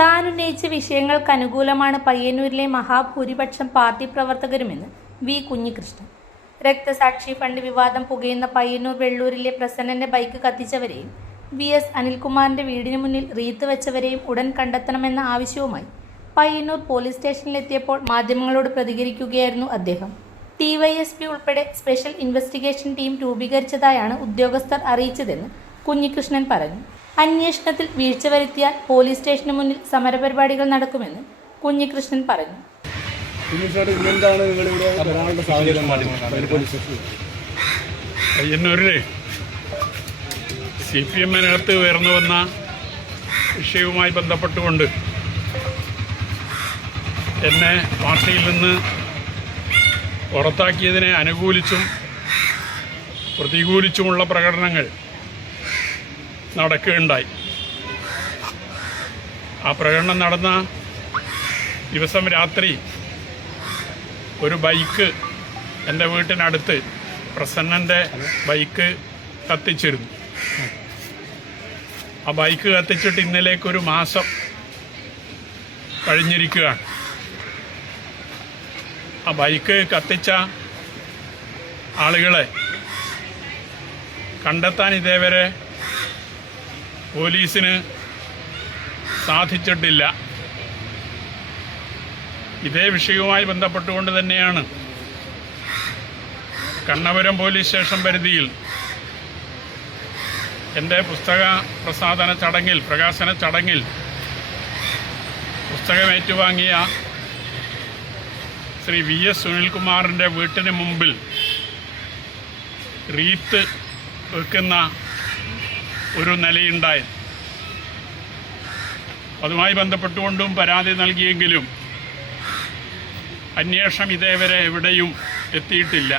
താൻ ഉന്നയിച്ച വിഷയങ്ങൾക്ക് അനുകൂലമാണ് പയ്യന്നൂരിലെ മഹാഭൂരിപക്ഷം പാർട്ടി പ്രവർത്തകരുമെന്ന് വി കുഞ്ഞികൃഷ്ണൻ. രക്തസാക്ഷി ഫണ്ട് വിവാദം പുകയുന്ന പയ്യന്നൂർ വെള്ളൂരിലെ പ്രസന്നന്റെ ബൈക്ക് കത്തിച്ചവരെയും VS അനിൽകുമാറിന്റെ വീടിന് മുന്നിൽ റീത്ത് വെച്ചവരെയും ഉടൻ കണ്ടെത്തണമെന്ന ആവശ്യവുമായി പയ്യന്നൂർ പോലീസ് സ്റ്റേഷനിലെത്തിയപ്പോൾ മാധ്യമങ്ങളോട് പ്രതികരിക്കുകയായിരുന്നു അദ്ദേഹം. DYSP ഉൾപ്പെടെ സ്പെഷ്യൽ ഇൻവെസ്റ്റിഗേഷൻ ടീം രൂപീകരിച്ചതായാണ് ഉദ്യോഗസ്ഥർ അറിയിച്ചതെന്ന് കുഞ്ഞികൃഷ്ണൻ പറഞ്ഞു. അന്വേഷണത്തിൽ വീഴ്ച വരുത്തിയാൽ പോലീസ് സ്റ്റേഷന് മുന്നിൽ സമരപരിപാടികൾ നടക്കുമെന്ന് കുഞ്ഞികൃഷ്ണൻ പറഞ്ഞു. പയ്യന്നൂരിലെ CPM-നകത്ത് ഉയർന്നു വന്ന വിഷയവുമായി ബന്ധപ്പെട്ടുകൊണ്ട് എന്നെ പാർട്ടിയിൽ നിന്ന് പുറത്താക്കിയതിനെ അനുകൂലിച്ചും പ്രതികൂലിച്ചുമുള്ള പ്രകടനങ്ങൾ നടക്കുകയുണ്ടായി. ആ പ്രകടനം നടന്ന ദിവസം രാത്രി ഒരു ബൈക്ക് എൻ്റെ വീട്ടിനടുത്ത് പ്രസന്നൻ്റെ ബൈക്ക് കത്തിച്ചിരുന്നു. ആ ബൈക്ക് കത്തിച്ചിട്ട് ഇന്നലേക്കൊരു മാസം കഴിഞ്ഞിരിക്കുകയാണ്. ആ ബൈക്ക് കത്തിച്ച ആളുകളെ കണ്ടെത്താൻ ഇതേവരെ പോലീസിന് സാധിച്ചിട്ടില്ല. ഇതേ വിഷയവുമായി ബന്ധപ്പെട്ടുകൊണ്ട് തന്നെയാണ് കണ്ണപുരം പോലീസ് സ്റ്റേഷൻ പരിധിയിൽ എൻ്റെ പുസ്തക പ്രകാശന ചടങ്ങിൽ പുസ്തകം ഏറ്റുവാങ്ങിയ ശ്രീ VS സുനിൽകുമാറിൻ്റെ വീട്ടിന് മുമ്പിൽ റീത്ത് വെക്കുന്ന ഒരു നിലയുണ്ടായി. അതുമായി ബന്ധപ്പെട്ടുകൊണ്ടും പരാതി നൽകിയെങ്കിലും അന്വേഷണം ഇതേവരെ എവിടെയും എത്തിയിട്ടില്ല.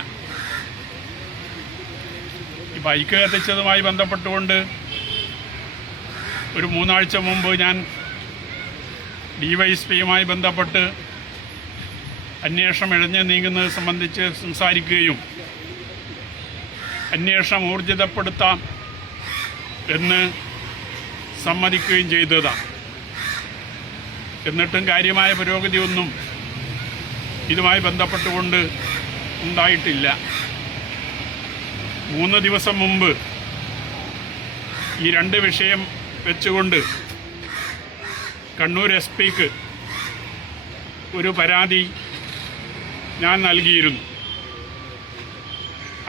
ഈ ബൈക്ക് കത്തിച്ചതുമായി ബന്ധപ്പെട്ടുകൊണ്ട് ഒരു 3 ആഴ്ച മുമ്പ് ഞാൻ DYSPയുമായി ബന്ധപ്പെട്ട് അന്വേഷണം ഇഴഞ്ഞു നീങ്ങുന്നത് സംബന്ധിച്ച് സംസാരിക്കുകയും അന്വേഷണം ഊർജിതപ്പെടുത്താം എന്ന് സമ്മതിക്കുകയും ചെയ്തതാണ്. എന്നിട്ടും കാര്യമായ പുരോഗതിയൊന്നും ഇതുമായി ബന്ധപ്പെട്ടുകൊണ്ട് ഉണ്ടായിട്ടില്ല. 3 ദിവസം മുമ്പ് ഈ 2 വിഷയം വെച്ചുകൊണ്ട് കണ്ണൂർ SP-ക്ക് ഒരു പരാതി ഞാൻ നൽകിയിരുന്നു.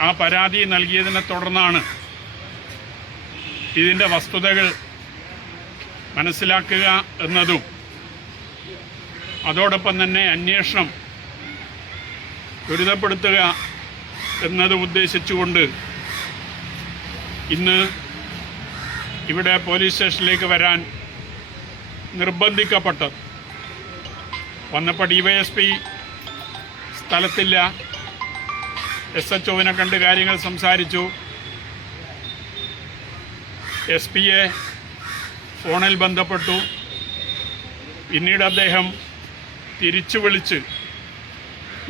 ആ പരാതി നൽകിയതിനെ തുടർന്നാണ് ഇതിൻ്റെ വസ്തുതകൾ മനസ്സിലാക്കുക എന്നതും അതോടൊപ്പം തന്നെ അന്വേഷണം ത്വരിതപ്പെടുത്തുക എന്നതും ഉദ്ദേശിച്ചുകൊണ്ട് ഇന്ന് ഇവിടെ പോലീസ് സ്റ്റേഷനിലേക്ക് വരാൻ നിർബന്ധിക്കപ്പെട്ടത്. വന്നപ്പോൾ DYSP സ്ഥലത്തില്ല. SHOവിനെ കണ്ട് കാര്യങ്ങൾ സംസാരിച്ചു. SP-യെ ഫോണിൽ ബന്ധപ്പെട്ടു. പിന്നീട് അദ്ദേഹം തിരിച്ചു വിളിച്ച്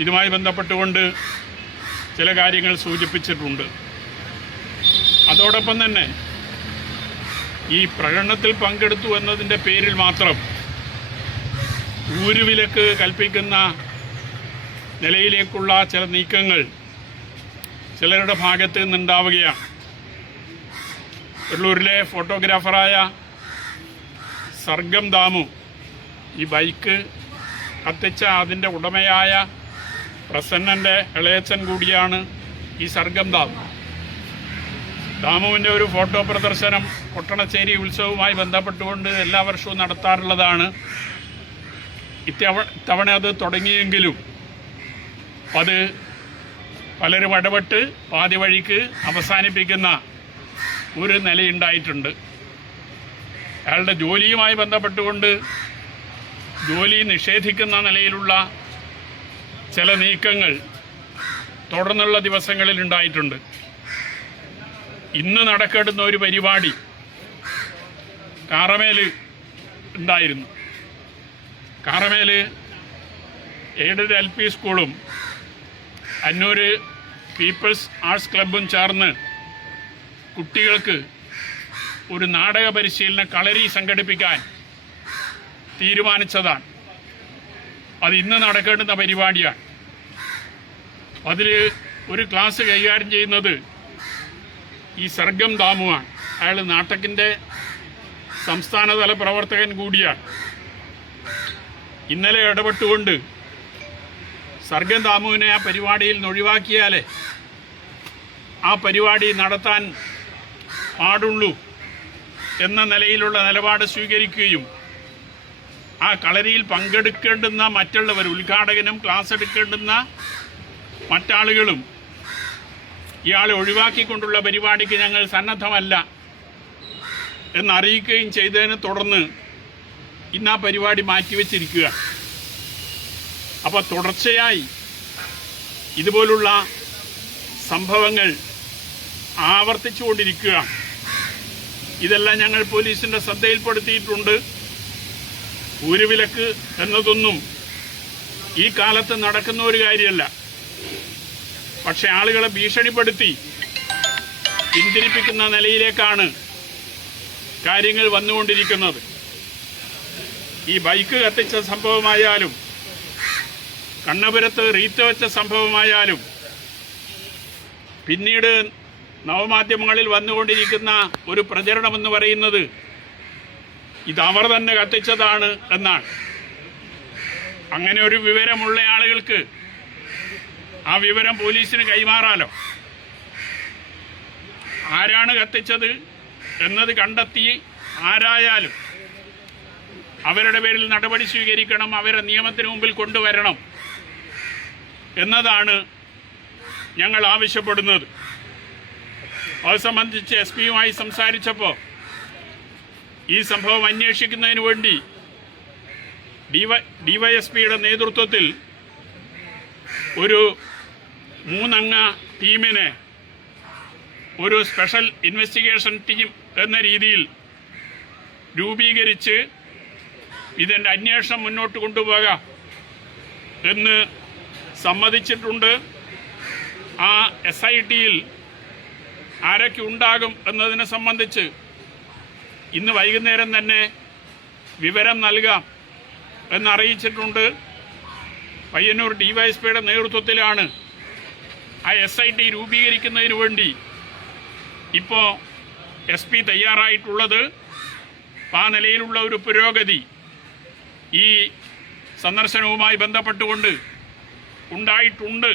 ഇതുമായി ബന്ധപ്പെട്ടുകൊണ്ട് ചില കാര്യങ്ങൾ സൂചിപ്പിച്ചിട്ടുണ്ട്. അതോടൊപ്പം തന്നെ ഈ പ്രകടനത്തിൽ പങ്കെടുത്തു എന്നതിൻ്റെ പേരിൽ മാത്രം ഊരുവിലക്ക് കൽപ്പിക്കുന്ന നിലയിലേക്കുള്ള ചില നീക്കങ്ങൾ ചിലരുടെ ഭാഗത്ത് നിന്നുണ്ടാവുകയാണ്. വെള്ളൂരിലെ ഫോട്ടോഗ്രാഫറായ സർഗം ദാമു ഈ ബൈക്ക് കത്തിച്ച അതിൻ്റെ ഉടമയായ പ്രസന്നൻ്റെ ഇളയച്ചൻ കൂടിയാണ് ഈ സർഗം ദാമു. ദാമുവിൻ്റെ ഒരു ഫോട്ടോ പ്രദർശനം കൊട്ടണച്ചേരി ഉത്സവവുമായി ബന്ധപ്പെട്ടുകൊണ്ട് എല്ലാ വർഷവും നടത്താറുള്ളതാണ്. ഇത്തവണ അത് തുടങ്ങിയെങ്കിലും അത് പലരും ഇടപെട്ട് പാതി വഴിക്ക് അവസാനിപ്പിക്കുന്ന ഒരു നിലയുണ്ടായിട്ടുണ്ട്. അയാളുടെ ജോലിയുമായി ബന്ധപ്പെട്ടുകൊണ്ട് ജോലി നിഷേധിക്കുന്ന നിലയിലുള്ള ചില നീക്കങ്ങൾ തുടർന്നുള്ള ദിവസങ്ങളിൽ ഉണ്ടായിട്ടുണ്ട്. ഇന്ന് നടക്കേണ്ടുന്ന ഒരു പരിപാടി കാറമേൽ ഉണ്ടായിരുന്നു. കാറമേൽ എയ്ഡഡ് LP സ്കൂളും അന്നൂർ പീപ്പിൾസ് ആർട്സ് ക്ലബ്ബും ചേർന്ന് കുട്ടികൾക്ക് ഒരു നാടക പരിശീലന കളരി സംഘടിപ്പിക്കാൻ തീരുമാനിച്ചതാണ്. അത് ഇന്ന് നടക്കേണ്ടുന്ന പരിപാടിയാണ്. അതിൽ ഒരു ക്ലാസ് കൈകാര്യം ചെയ്യുന്നത് ഈ സർഗം ദാമുവാണ്. അയാൾ നാട്ടക്കിൻ്റെ സംസ്ഥാനതല പ്രവർത്തകൻ കൂടിയാണ്. ഇന്നലെ ഇടപെട്ടുകൊണ്ട് സർഗം ദാമുവിനെ ആ പരിപാടിയിൽ നിന്ന് ഒഴിവാക്കിയാൽ ആ പരിപാടി നടത്താൻ പാടുള്ളൂ എന്ന നിലയിലുള്ള നിലപാട് സ്വീകരിക്കുകയും ആ കളരിയിൽ പങ്കെടുക്കേണ്ടുന്ന മറ്റുള്ളവർ, ഉദ്ഘാടകനും ക്ലാസ് എടുക്കേണ്ടുന്ന മറ്റാളുകളും ഇയാളെ ഒഴിവാക്കിക്കൊണ്ടുള്ള പരിപാടിക്ക് ഞങ്ങൾ സന്നദ്ധമല്ല എന്നറിയിക്കുകയും ചെയ്തതിനെ തുടർന്ന് ഇന്ന് ആ പരിപാടി മാറ്റിവെച്ചിരിക്കുക. അപ്പോൾ തുടർച്ചയായി ഇതുപോലുള്ള സംഭവങ്ങൾ ആവർത്തിച്ചുകൊണ്ടിരിക്കുകയാണ്. ഇതെല്ലാം ഞങ്ങൾ പോലീസിൻ്റെ ശ്രദ്ധയിൽപ്പെടുത്തിയിട്ടുണ്ട്. ഊരുവിലക്ക് എന്നതൊന്നും ഈ കാലത്ത് നടക്കുന്ന ഒരു കാര്യമല്ല. പക്ഷെ ആളുകളെ ഭീഷണിപ്പെടുത്തി പിന്തിരിപ്പിക്കുന്ന നിലയിലേക്കാണ് കാര്യങ്ങൾ വന്നുകൊണ്ടിരിക്കുന്നത്. ഈ ബൈക്ക് കത്തിച്ച സംഭവമായാലും കണ്ണപുരത്ത് റീത്ത് വെച്ച സംഭവമായാലും പിന്നീട് നവമാധ്യമങ്ങളിൽ വന്നുകൊണ്ടിരിക്കുന്ന ഒരു പ്രചരണമെന്ന് പറയുന്നത് ഇതവർ തന്നെ കത്തിച്ചതാണ് എന്നാണ്. അങ്ങനെ ഒരു വിവരമുള്ള ആളുകൾക്ക് ആ വിവരം പോലീസിന് കൈമാറാലോ. ആരാണ് കത്തിച്ചത് എന്നത് കണ്ടെത്തി ആരായാലും അവരുടെ പേരിൽ നടപടി സ്വീകരിക്കണം, അവരെ നിയമത്തിന് മുമ്പിൽ കൊണ്ടുവരണം എന്നതാണ് ഞങ്ങൾ ആവശ്യപ്പെടുന്നത്. അത് സംബന്ധിച്ച് എസ് പിയുമായി സംസാരിച്ചപ്പോൾ ഈ സംഭവം അന്വേഷിക്കുന്നതിന് വേണ്ടി ഡിവൈഎസ്പിയുടെ നേതൃത്വത്തിൽ ഒരു 3 അംഗ ടീമിനെ ഒരു സ്പെഷ്യൽ ഇൻവെസ്റ്റിഗേഷൻ ടീം എന്ന രീതിയിൽ രൂപീകരിച്ച് ഇതിൻ്റെ അന്വേഷണം മുന്നോട്ട് കൊണ്ടുപോകാം എന്ന് സമ്മതിച്ചിട്ടുണ്ട്. ആ SITയിൽ ആരൊക്കെ ഉണ്ടാകും എന്നതിനെ സംബന്ധിച്ച് ഇന്ന് വൈകുന്നേരം തന്നെ വിവരം നൽകാം എന്നറിയിച്ചിട്ടുണ്ട്. പയ്യന്നൂർ ഡിവൈഎസ്പിയുടെ നേതൃത്വത്തിലാണ് ആ SIT രൂപീകരിക്കുന്നതിന് വേണ്ടി ഇപ്പോൾ SP തയ്യാറായിട്ടുള്ളത്. ആ നിലയിലുള്ള ഒരു പുരോഗതി ഈ സന്ദർശനവുമായി ബന്ധപ്പെട്ടുകൊണ്ട് ഉണ്ടായിട്ടുണ്ട്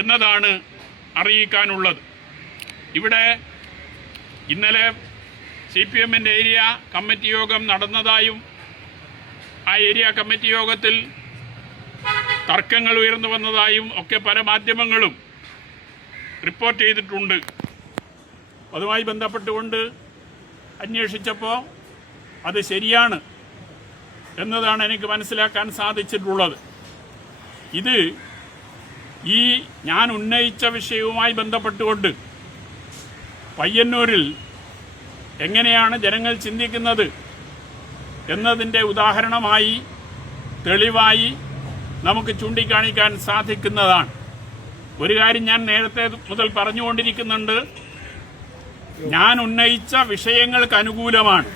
എന്നതാണ് അറിയിക്കാനുള്ളത്. ഇവിടെ ഇന്നലെ CPMൻ്റെ ഏരിയ കമ്മിറ്റി യോഗം നടന്നതായും ആ ഏരിയ കമ്മിറ്റി യോഗത്തിൽ തർക്കങ്ങൾ ഉയർന്നു വന്നതായും ഒക്കെ പല മാധ്യമങ്ങളും റിപ്പോർട്ട് ചെയ്തിട്ടുണ്ട്. അതുമായി ബന്ധപ്പെട്ടുകൊണ്ട് അന്വേഷിച്ചപ്പോൾ അത് ശരിയാണ് എന്നതാണ് എനിക്ക് മനസ്സിലാക്കാൻ സാധിച്ചിട്ടുള്ളത്. ഇത് ഈ ഞാൻ ഉന്നയിച്ച വിഷയവുമായി ബന്ധപ്പെട്ടുകൊണ്ട് പയ്യന്നൂരിൽ എങ്ങനെയാണ് ജനങ്ങൾ ചിന്തിക്കുന്നത് എന്നതിൻ്റെ ഉദാഹരണമായി തെളിവായി നമുക്ക് ചൂണ്ടിക്കാണിക്കാൻ സാധിക്കുന്നതാണ്. ഒരു കാര്യം ഞാൻ നേരത്തെ മുതൽ പറഞ്ഞുകൊണ്ടിരിക്കുന്നുണ്ട്, ഞാൻ ഉന്നയിച്ച വിഷയങ്ങൾക്ക് അനുകൂലമാണ്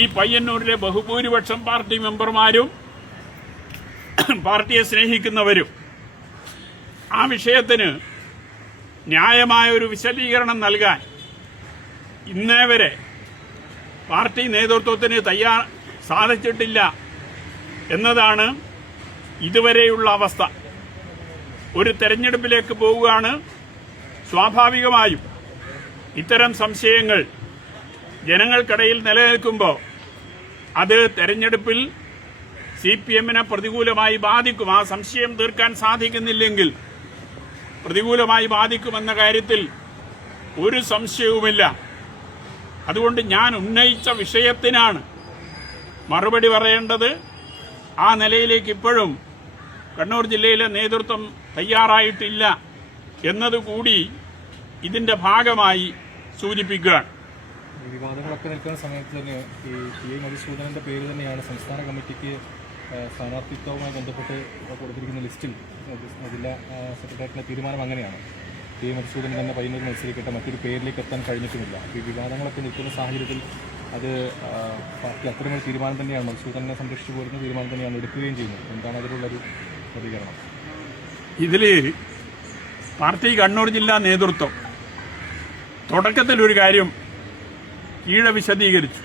ഈ പയ്യന്നൂരിലെ ബഹുഭൂരിപക്ഷം പാർട്ടി മെമ്പർമാരും പാർട്ടിയെ സ്നേഹിക്കുന്നവരും. ആ വിഷയത്തിന് ന്യായമായ ഒരു വിശദീകരണം നൽകാൻ ഇന്നേ വരെ പാർട്ടി നേതൃത്വത്തിന് സാധിച്ചിട്ടില്ല എന്നതാണ് ഇതുവരെയുള്ള അവസ്ഥ. ഒരു തെരഞ്ഞെടുപ്പിലേക്ക് പോവുകയാണ്. സ്വാഭാവികമായും ഇത്തരം സംശയങ്ങൾ ജനങ്ങൾക്കിടയിൽ നിലനിൽക്കുമ്പോൾ അത് തെരഞ്ഞെടുപ്പിൽ CPMനെ പ്രതികൂലമായി ബാധിക്കും. ആ സംശയം തീർക്കാൻ സാധിക്കുന്നില്ലെങ്കിൽ പ്രതികൂലമായി ബാധിക്കുമെന്ന കാര്യത്തിൽ ഒരു സംശയവുമില്ല. അതുകൊണ്ട് ഞാൻ ഉന്നയിച്ച വിഷയത്തിനാണ് മറുപടി പറയേണ്ടത്. ആ നിലയിലേക്ക് ഇപ്പോഴും കണ്ണൂർ ജില്ലയിലെ നേതൃത്വം തയ്യാറായിട്ടില്ല എന്നതുകൂടി ഇതിൻ്റെ ഭാഗമായി സൂചിപ്പിക്കുകയാണ്. ഈ വിവാദങ്ങളൊക്കെ നിൽക്കുന്ന സമയത്ത് തന്നെ ഈ PI മധുസൂദനൻ്റെ പേര് തന്നെയാണ് സംസ്ഥാന കമ്മിറ്റിക്ക് സ്ഥാനാർത്ഥിത്വവുമായി ബന്ധപ്പെട്ട് കൊടുത്തിരിക്കുന്ന ലിസ്റ്റിൽ. ജില്ലാ സെക്രട്ടേറിയറ്റിൻ്റെ തീരുമാനം അങ്ങനെയാണ്. PI മധുസൂദനൻ തന്നെ പയ്യന്നൂർ മത്സരിക്കട്ടെ, മറ്റൊരു പേരിലേക്ക് എത്താൻ കഴിഞ്ഞിട്ടുമില്ല. ഈ വിവാദങ്ങളൊക്കെ നിൽക്കുന്ന സാഹചര്യത്തിൽ അത് പാർട്ടി അത്തരമൊരു തീരുമാനം തന്നെയാണ്, മധുസൂദനെ സംരക്ഷിച്ചു പോരുന്ന തീരുമാനം തന്നെയാണ് എടുക്കുകയും ചെയ്യുന്നത്. എന്താണ് അതിലുള്ളൊരു പ്രതികരണം? ഇതിൽ പാർട്ടി കണ്ണൂർ ജില്ലാ നേതൃത്വം തുടക്കത്തിലൊരു കാര്യം കീഴ വിശദീകരിച്ചു.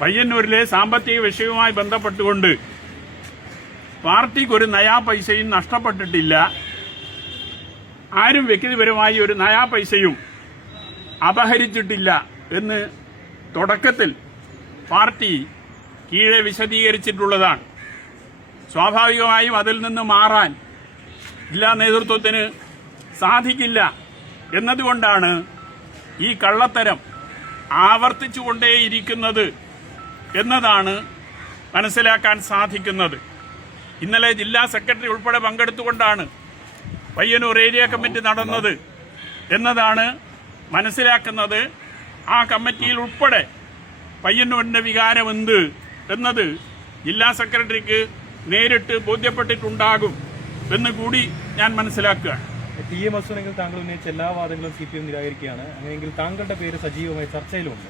പയ്യന്നൂരിലെ സാമ്പത്തിക വിഷയവുമായി ബന്ധപ്പെട്ടുകൊണ്ട് പാർട്ടിക്കൊരു നയാ പൈസയും നഷ്ടപ്പെട്ടിട്ടില്ല, ആരും വ്യക്തിപരമായി ഒരു നയാ പൈസയും അപഹരിച്ചിട്ടില്ല എന്ന് തുടക്കത്തിൽ പാർട്ടി കീഴെ വിശദീകരിച്ചിട്ടുള്ളതാണ്. സ്വാഭാവികമായും അതിൽ നിന്ന് മാറാൻ ജില്ലാ നേതൃത്വത്തിന് സാധിക്കില്ല എന്നതുകൊണ്ടാണ് ഈ കള്ളത്തരം ആവർത്തിച്ചുകൊണ്ടേയിരിക്കുന്നത് എന്നതാണ് മനസ്സിലാക്കാൻ സാധിക്കുന്നത്. ഇന്നലെ ജില്ലാ സെക്രട്ടറി ഉൾപ്പെടെ പങ്കെടുത്തുകൊണ്ടാണ് പയ്യന്നൂർ ഏരിയ കമ്മിറ്റി നടന്നത് എന്നതാണ് മനസ്സിലാക്കുന്നത്. ആ കമ്മിറ്റിയിൽ ഉൾപ്പെടെ പയ്യന്നൂരിൻ്റെ വികാരം എന്ത് എന്നത് ജില്ലാ സെക്രട്ടറിക്ക് നേരിട്ട് ബോധ്യപ്പെട്ടിട്ടുണ്ടാകും എന്ന് കൂടി ഞാൻ മനസ്സിലാക്കുകയാണ്. ടി.എ. മധുസൂദനെങ്കിൽ താങ്കൾ ഉന്നയിച്ച എല്ലാ വാദങ്ങളും CPM നിരാകരിക്കുകയാണ്. അങ്ങനെയെങ്കിൽ താങ്കളുടെ പേര് സജീവമായി ചർച്ചയിലുണ്ട്.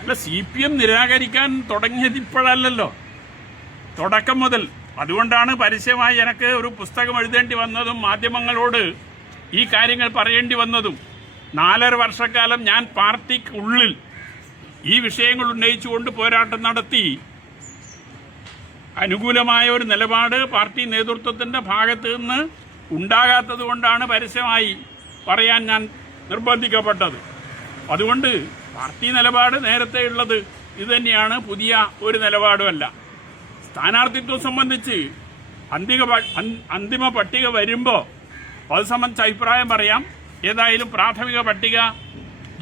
അല്ല, CPM നിരാകരിക്കാൻ തുടങ്ങിയത് ഇപ്പോഴല്ലല്ലോ, തുടക്കം മുതൽ. അതുകൊണ്ടാണ് പരസ്യമായി എനിക്ക് ഒരു പുസ്തകം എഴുതേണ്ടി വന്നതും മാധ്യമങ്ങളോട് ഈ കാര്യങ്ങൾ പറയേണ്ടി വന്നതും. 4.5 വർഷക്കാലം ഞാൻ പാർട്ടിക്കുള്ളിൽ ഈ വിഷയങ്ങൾ ഉന്നയിച്ചുകൊണ്ട് പോരാട്ടം നടത്തി. അനുകൂലമായ ഒരു നിലപാട് പാർട്ടി നേതൃത്വത്തിൻ്റെ ഭാഗത്ത് നിന്ന് ഉണ്ടാകാത്തത് കൊണ്ടാണ് പരസ്യമായി പറയാൻ ഞാൻ നിർബന്ധിക്കപ്പെട്ടത്. അതുകൊണ്ട് പാർട്ടി നിലപാട് നേരത്തെ ഉള്ളത് ഇതുതന്നെയാണ്, പുതിയ ഒരു നിലപാടുമല്ല. സ്ഥാനാർത്ഥിത്വം സംബന്ധിച്ച് അന്തിമ പട്ടിക വരുമ്പോൾ അത് സംബന്ധിച്ച് അഭിപ്രായം പറയാം. ഏതായാലും പ്രാഥമിക പട്ടിക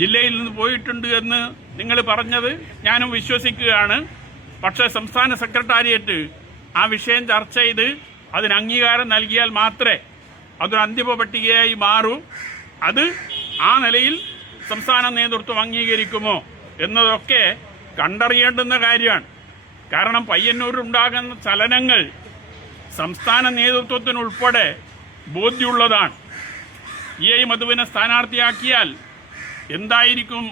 ജില്ലയിൽ നിന്ന് പോയിട്ടുണ്ട് എന്ന് നിങ്ങൾ പറഞ്ഞത് ഞാനും വിശ്വസിക്കുകയാണ്. പക്ഷേ സംസ്ഥാന സെക്രട്ടേറിയറ്റ് ആ വിഷയം ചർച്ച ചെയ്ത് അതിന് അംഗീകാരം നൽകിയാൽ മാത്രമേ അതൊരു അന്തിമ പട്ടികയായി മാറൂ. അത് ആ നിലയിൽ സംസ്ഥാന നേതൃത്വം അംഗീകരിക്കുമോ എന്നതൊക്കെ കണ്ടറിയേണ്ടുന്ന കാര്യമാണ്. കാരണം പയ്യന്നൂരിലുണ്ടാകുന്ന ചലനങ്ങൾ സംസ്ഥാന നേതൃത്വത്തിനുൾപ്പെടെ ബോധ്യമുള്ളതാണ്. E.I. മധുവിനെ സ്ഥാനാർത്ഥിയാക്കിയാൽ എന്തായിരിക്കും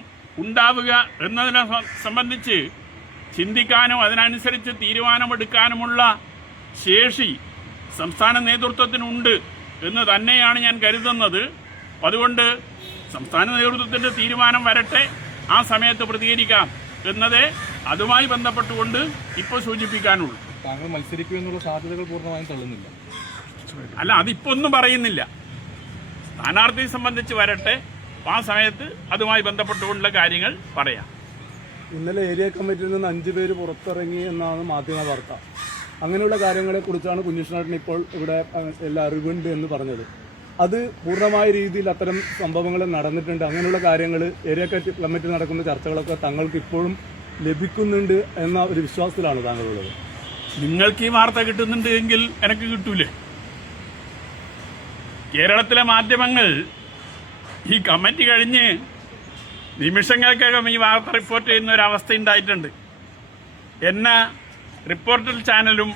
ഉണ്ടാവുക എന്നതിനെ സംബന്ധിച്ച് ചിന്തിക്കാനും അതിനനുസരിച്ച് തീരുമാനമെടുക്കാനുമുള്ള ശേഷി സംസ്ഥാന നേതൃത്വത്തിനുണ്ട് എന്ന് തന്നെയാണ് ഞാൻ കരുതുന്നത്. അതുകൊണ്ട് സംസ്ഥാന നേതൃത്വത്തിൻ്റെ തീരുമാനം വരട്ടെ, ആ സമയത്ത് പ്രതികരിക്കാം എന്നതേ അതുമായി ബന്ധപ്പെട്ടുകൊണ്ട് ഇപ്പോൾ സൂചിപ്പിക്കാനുള്ളൂ. താങ്കൾ മത്സരിക്കുമെന്നുള്ള സാധ്യതകൾ പൂർണ്ണമായും തള്ളുന്നില്ല? അല്ല, അതിപ്പോൾ ഒന്നും പറയുന്നില്ല. സ്ഥാനാർത്ഥിയെ സംബന്ധിച്ച് വരട്ടെ, ആ സമയത്ത് അതുമായി ബന്ധപ്പെട്ടുകൊണ്ടുള്ള കാര്യങ്ങൾ പറയാം. ഇന്നലെ ഏരിയ കമ്മിറ്റിയിൽ നിന്ന് 5 പേര് പുറത്തിറങ്ങി എന്നാണ് മാധ്യമ വാർത്ത. അങ്ങനെയുള്ള കാര്യങ്ങളെക്കുറിച്ചാണ് കുഞ്ഞികൃഷ്ണൻ ഇപ്പോൾ ഇവിടെ എല്ലാ അറിവുണ്ട് എന്ന് പറഞ്ഞത്. അത് പൂർണ്ണമായ രീതിയിൽ അത്തരം സംഭവങ്ങൾ നടന്നിട്ടുണ്ട്. അങ്ങനെയുള്ള കാര്യങ്ങൾ ഏരിയ കമ്മിറ്റി നടക്കുന്ന ചർച്ചകളൊക്കെ തങ്ങൾക്ക് ഇപ്പോഴും ലഭിക്കുന്നുണ്ട് എന്ന ഒരു വിശ്വാസത്തിലാണ് താങ്കളുള്ളത്. നിങ്ങൾക്ക് ഈ വാർത്ത കിട്ടുന്നുണ്ട് എങ്കിൽ എനിക്ക് കിട്ടൂലേ? കേരളത്തിലെ മാധ്യമങ്ങൾ ഈ കമ്മിറ്റി കഴിഞ്ഞ് നിമിഷങ്ങൾക്കകം ഈ വാർത്ത റിപ്പോർട്ട് ചെയ്യുന്ന ഒരവസ്ഥ ഉണ്ടായിട്ടുണ്ട്. എന്നെ റിപ്പോർട്ടർ ചാനലും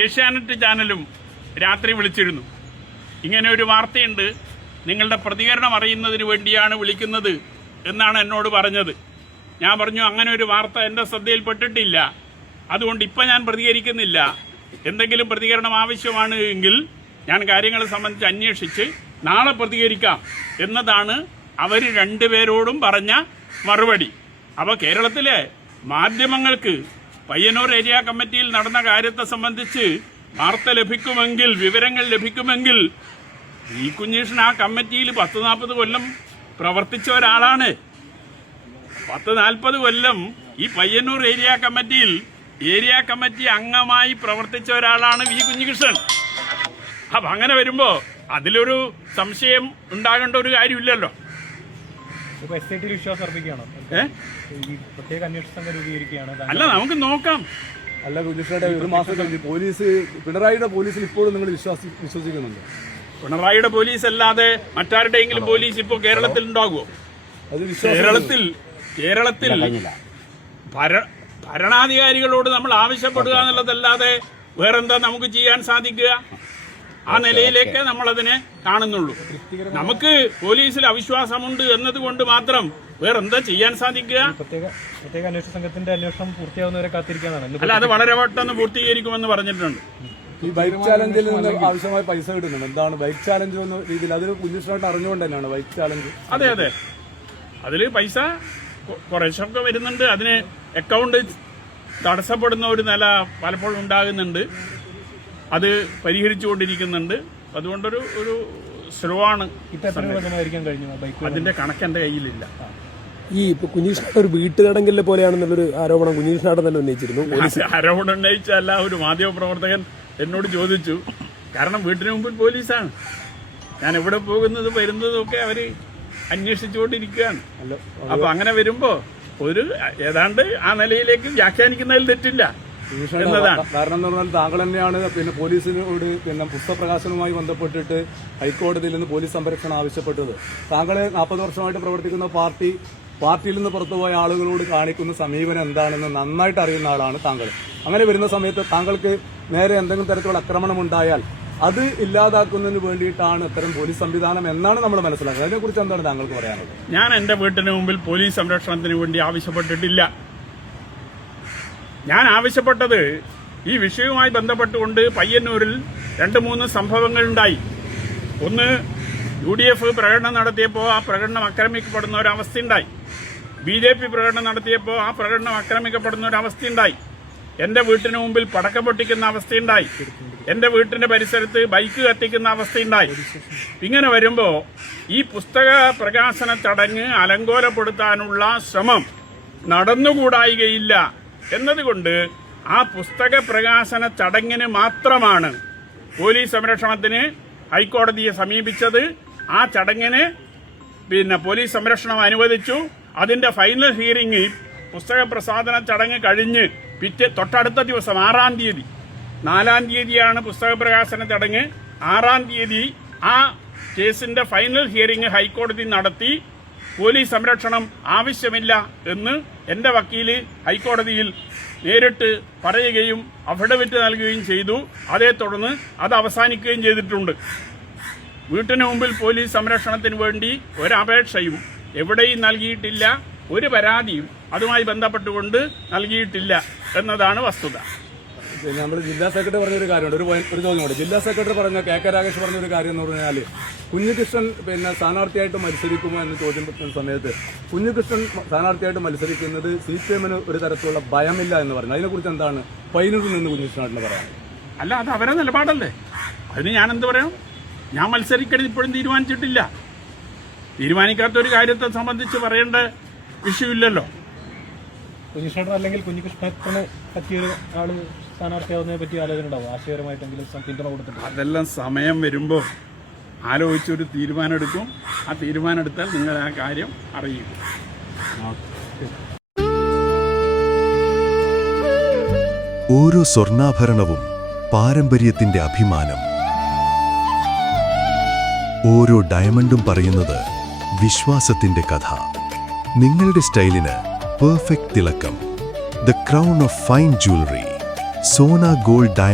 ഏഷ്യാനെറ്റ് ചാനലും രാത്രി വിളിച്ചിരുന്നു. ഇങ്ങനെ ഒരു വാർത്തയുണ്ട്, നിങ്ങളുടെ പ്രതികരണം അറിയുന്നതിന് വേണ്ടിയാണ് വിളിക്കുന്നത് എന്നാണ് എന്നോട് പറഞ്ഞത്. ഞാൻ പറഞ്ഞു, അങ്ങനെ ഒരു വാർത്ത എൻ്റെ ശ്രദ്ധയിൽപ്പെട്ടിട്ടില്ല, അതുകൊണ്ട് ഇപ്പം ഞാൻ പ്രതികരിക്കുന്നില്ല. എന്തെങ്കിലും പ്രതികരണം ആവശ്യമാണ് എങ്കിൽ ഞാൻ കാര്യങ്ങളെ സംബന്ധിച്ച് അന്വേഷിച്ച് നാളെ പ്രതികരിക്കാം എന്നതാണ് അവർ 2 പേരോടും പറഞ്ഞ മറുപടി. അപ്പോൾ കേരളത്തിലെ മാധ്യമങ്ങൾക്ക് പയ്യന്നൂർ ഏരിയ കമ്മിറ്റിയിൽ നടന്ന കാര്യത്തെ സംബന്ധിച്ച് വാർത്ത ലഭിക്കുമെങ്കിൽ, വിവരങ്ങൾ ലഭിക്കുമെങ്കിൽ, ഈ കുഞ്ഞീഷ്ണൻ ആ കമ്മിറ്റിയിൽ 10-40 കൊല്ലം പ്രവർത്തിച്ച ഒരാളാണ്. 10-40 കൊല്ലം ഈ പയ്യന്നൂർ ഏരിയ കമ്മിറ്റിയിൽ ഏരിയ കമ്മിറ്റി അംഗമായി പ്രവർത്തിച്ച ഒരാളാണ് വി കുഞ്ഞികൃഷ്ണൻ. അപ്പം അങ്ങനെ വരുമ്പോൾ അതിലൊരു സംശയം ഉണ്ടാകേണ്ട ഒരു കാര്യമില്ലല്ലോ. വിശ്വാസം അർപ്പിക്കുകയാണോ? ഈ പ്രത്യേക അന്വേഷണ സംഘം രൂപീകരിക്കുകയാണ്? അല്ല, നമുക്ക് നോക്കാം. അല്ല, കുഞ്ഞികൃഷ്ണയുടെ 1 മാസം കഴിഞ്ഞ് പിണറായിയുടെ പോലീസിൽ ഇപ്പോഴും നിങ്ങൾ വിശ്വസിക്കുന്നുണ്ട്? പിണറായിയുടെ പോലീസ് അല്ലാതെ മറ്റാരുടെയെങ്കിലും പോലീസ് ഇപ്പോൾ കേരളത്തിൽ ഉണ്ടാകുമോ? കേരളത്തിൽ ഭരണാധികാരികളോട് നമ്മൾ ആവശ്യപ്പെടുക എന്നുള്ളതല്ലാതെ വേറെന്താ നമുക്ക് ചെയ്യാൻ സാധിക്കുക? ആ നിലയിലേക്ക് നമ്മളതിനെ കാണുന്നുള്ളൂ. നമുക്ക് പോലീസിൽ അവിശ്വാസമുണ്ട് എന്നതുകൊണ്ട് മാത്രം വേറെന്താ ചെയ്യാൻ സാധിക്കുക? പ്രത്യേക അന്വേഷണ സംഘത്തിന്റെ അന്വേഷണം പൂർത്തിയാവുന്നവരെ കാത്തിരിക്കാനാണ്. അല്ല, അത് വളരെ പെട്ടെന്ന് പൂർത്തീകരിക്കുമെന്ന് പറഞ്ഞിട്ടുണ്ട്. ഈ ബൈക്ക് ചാലഞ്ചിൽ നിന്ന് ആവശ്യമായ പൈസ കിട്ടുന്നുണ്ട്. എന്താണ് ബൈക്ക് ചാലഞ്ച് എന്ന രീതിയിൽ? അത് കുഞ്ഞുഷ്ണായിട്ട് അറിഞ്ഞുകൊണ്ട് തന്നെയാണ് ബൈക്ക് ചാലഞ്ച്. അതെ അതെ, അതിൽ പൈസ കുറച്ചൊക്കെ വരുന്നുണ്ട്. അതിന് അക്കൗണ്ട് തടസ്സപ്പെടുന്ന ഒരു നില പലപ്പോഴും ഉണ്ടാകുന്നുണ്ട്. അത് പരിഹരിച്ചുകൊണ്ടിരിക്കുന്നുണ്ട്. അതുകൊണ്ടൊരു സ്ലോ ആണ്. അതിന്റെ കണക്ക് എന്റെ കയ്യിലില്ല. ഈ ഇപ്പൊ കുഞ്ഞീഷ്ണാട് ഒരു വീട്ടുതടങ്കലിനെ പോലെയാണെന്നുള്ളൊരു ആരോപണം കുഞ്ഞീഷ്ണാട് തന്നെ ഉന്നയിച്ചിരുന്നു. ആരോപണം ഉന്നയിച്ചല്ല, ഒരു മാധ്യമപ്രവർത്തകൻ എന്നോട് ചോദിച്ചു. കാരണം വീട്ടിന് മുമ്പിൽ പോലീസാണ്. ഞാൻ എവിടെ പോകുന്നത് വരുന്നതും ഒക്കെ അവര് അന്വേഷിച്ചുകൊണ്ടിരിക്കുകയാണ്. അപ്പൊ അങ്ങനെ വരുമ്പോ ഒരു ഏതാണ്ട് ആ നിലയിലേക്ക് വ്യാഖ്യാനിക്കുന്നതിൽ തെറ്റില്ല എന്നതാണ്. കാരണം എന്ന് പറഞ്ഞാൽ താങ്കൾ തന്നെയാണ് പോലീസിനോട് പുസ്തകപ്രകാശനവുമായി ബന്ധപ്പെട്ടിട്ട് ഹൈക്കോടതിയിൽ നിന്ന് പോലീസ് സംരക്ഷണം ആവശ്യപ്പെട്ടത്. താങ്കൾ 40 വർഷമായിട്ട് പ്രവർത്തിക്കുന്ന പാർട്ടിയിൽ നിന്ന് പുറത്തുപോയ ആളുകളോട് കാണിക്കുന്ന സമീപനം എന്താണെന്ന് നന്നായിട്ട് അറിയുന്ന ആളാണ് താങ്കൾ. അങ്ങനെ വരുന്ന സമയത്ത് താങ്കൾക്ക് നേരെ എന്തെങ്കിലും തരത്തിലുള്ള ആക്രമണം ഉണ്ടായാൽ അത് ഇല്ലാതാക്കുന്നതിന് വേണ്ടിയിട്ടാണ് ഇത്തരം പോലീസ് സംവിധാനം എന്നാണ് നമ്മൾ മനസ്സിലാക്കുന്നത്. അതിനെക്കുറിച്ച് എന്താണ് താങ്കൾക്ക് പറയാനുള്ളത്? ഞാൻ എന്റെ വീട്ടിന് മുമ്പിൽ പോലീസ് സംരക്ഷണത്തിന് വേണ്ടി ആവശ്യപ്പെട്ടിട്ടില്ല. ഞാൻ ആവശ്യപ്പെട്ടത് ഈ വിഷയവുമായി ബന്ധപ്പെട്ടുകൊണ്ട് പയ്യന്നൂരിൽ 2-3 സംഭവങ്ങളുണ്ടായി. ഒന്ന്, UDF പ്രകടനം നടത്തിയപ്പോൾ ആ പ്രകടനം ആക്രമിക്കപ്പെടുന്ന ഒരവസ്ഥയുണ്ടായി. BJP പ്രകടനം നടത്തിയപ്പോൾ ആ പ്രകടനം ആക്രമിക്കപ്പെടുന്ന ഒരവസ്ഥയുണ്ടായി. എന്റെ വീട്ടിന് മുമ്പിൽ പടക്കം പൊട്ടിക്കുന്ന അവസ്ഥയുണ്ടായി. എന്റെ വീട്ടിന്റെ പരിസരത്ത് ബൈക്ക് കത്തിക്കുന്ന അവസ്ഥയുണ്ടായി. ഇങ്ങനെ വരുമ്പോൾ ഈ പുസ്തക പ്രകാശന ചടങ്ങ് അലങ്കോലപ്പെടുത്താനുള്ള ശ്രമം നടന്നുകൂടായികയില്ല എന്നതുകൊണ്ട് ആ പുസ്തക പ്രകാശന ചടങ്ങിന് മാത്രമാണ് പോലീസ് സംരക്ഷണത്തിന് ഹൈക്കോടതിയെ സമീപിച്ചത്. ആ ചടങ്ങിന് പോലീസ് സംരക്ഷണം അനുവദിച്ചു. അതിന്റെ ഫൈനൽ ഹിയറിംഗ് പുസ്തക പ്രസാദന ചടങ്ങ് കഴിഞ്ഞ് തൊട്ടടുത്ത ദിവസം 6-ാം തീയതി, 4-ാം തീയതിയാണ് പുസ്തക പ്രകാശന ചടങ്ങ്. 6-ാം തീയതി ആ കേസിന്റെ ഫൈനൽ ഹിയറിംഗ് ഹൈക്കോടതി നടത്തി. പോലീസ് സംരക്ഷണം ആവശ്യമില്ല എന്ന് എന്റെ വക്കീല് ഹൈക്കോടതിയിൽ നേരിട്ട് പറയുകയും അഫിഡവിറ്റ് നൽകുകയും ചെയ്തു. അതേ തുടർന്ന് അത് അവസാനിക്കുകയും ചെയ്തിട്ടുണ്ട്. വീട്ടിന് മുമ്പിൽ പോലീസ് സംരക്ഷണത്തിന് വേണ്ടി ഒരപേക്ഷയും എവിടെയും നൽകിയിട്ടില്ല. ഒരു പരാതിയും അതുമായി ബന്ധപ്പെട്ടുകൊണ്ട് നൽകിയിട്ടില്ല എന്നതാണ് വസ്തുത. നമ്മൾ ജില്ലാ സെക്രട്ടറി പറഞ്ഞൊരു കാര്യമുണ്ട്, ഒരു ചോദ്യം കൂടെ. ജില്ലാ സെക്രട്ടറി പറഞ്ഞ KK രാഗേഷ് പറഞ്ഞൊരു കാര്യം എന്ന് പറഞ്ഞാൽ കുഞ്ഞികൃഷ്ണൻ സ്ഥാനാർത്ഥിയായിട്ട് മത്സരിക്കുമോ എന്ന് ചോദിക്കുന്ന സമയത്ത് കുഞ്ഞികൃഷ്ണൻ സ്ഥാനാർത്ഥിയായിട്ട് മത്സരിക്കുന്നത് CPM-ന് ഒരു തരത്തിലുള്ള ഭയമില്ല എന്ന് പറഞ്ഞു. അതിനെക്കുറിച്ച് എന്താണ് പയ്യന്നൂരിൽ നിന്ന് കുഞ്ഞികൃഷ്ണനായിട്ട് പറയാൻ? അല്ല, അത് അവരെ നിലപാടല്ലേ. അതിന് ഞാൻ എന്ത് പറയാം? ഞാൻ മത്സരിക്കരുത് ഇപ്പോഴും തീരുമാനിച്ചിട്ടില്ല. തീരുമാനിക്കാത്ത ഒരു കാര്യത്തെ സംബന്ധിച്ച് പറയേണ്ട വിഷയമില്ലല്ലോ. കുഞ്ഞികൃഷ്ണൻ അല്ലെങ്കിൽ കുഞ്ഞികൃഷ്ണനെ പറ്റിയൊരു ആള് സ്ഥാനാർത്ഥിയാവുന്നതിനെ പറ്റി ആലോചന ഉണ്ടാവും, ആശയപരമായിട്ടെങ്കിലും പിന്തുണ കൊടുത്തിട്ട്? അതെല്ലാം സമയം വരുമ്പോൾ ആലോചിച്ചൊരു തീരുമാനം എടുക്കും. ആ തീരുമാനം എടുത്താൽ നിങ്ങൾ ആ കാര്യം അറിയും. ഓരോ സ്വർണ്ണാഭരണവും പാരമ്പര്യത്തിന്റെ അഭിമാനം. ഓരോ ഡയമണ്ടും പറയുന്നത് വിശ്വാസത്തിന്റെ കഥ. നിങ്ങളുടെ സ്റ്റൈലിന് പെർഫെക്റ്റ് തിളക്കം. The crown of fine jewellery. Sona gold